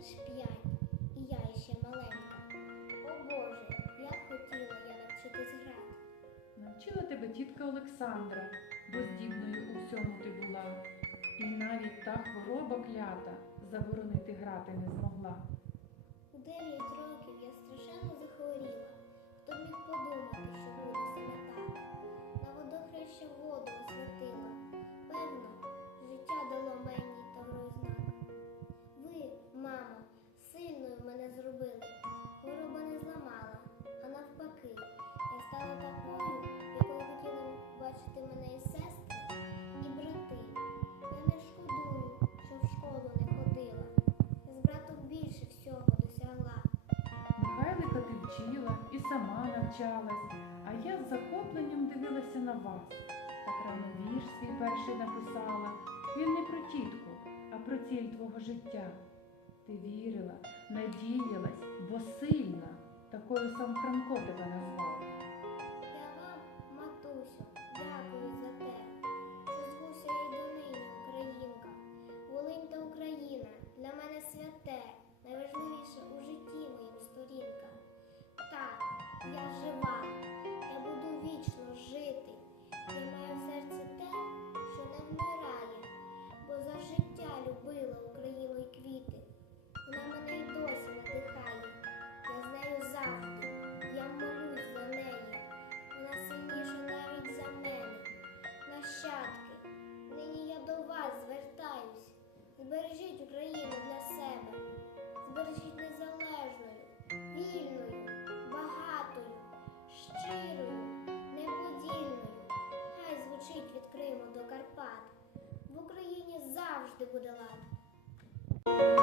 лиш п'ять, і я іще маленька. О Боже, як хотіла я навчитись грати. Навчила тебе тітка Олександра, бо здібною у всьому ти була. І навіть та хвороба клята заборонити грати не змогла. сама навчалась, а я з захопленням дивилася на вас. Так рано вірш свій перший написала. Він не про тітку, а про ціль твого життя. Ти вірила, надіялась, бо сильна, такою сам Франко тебе назвав. the good love.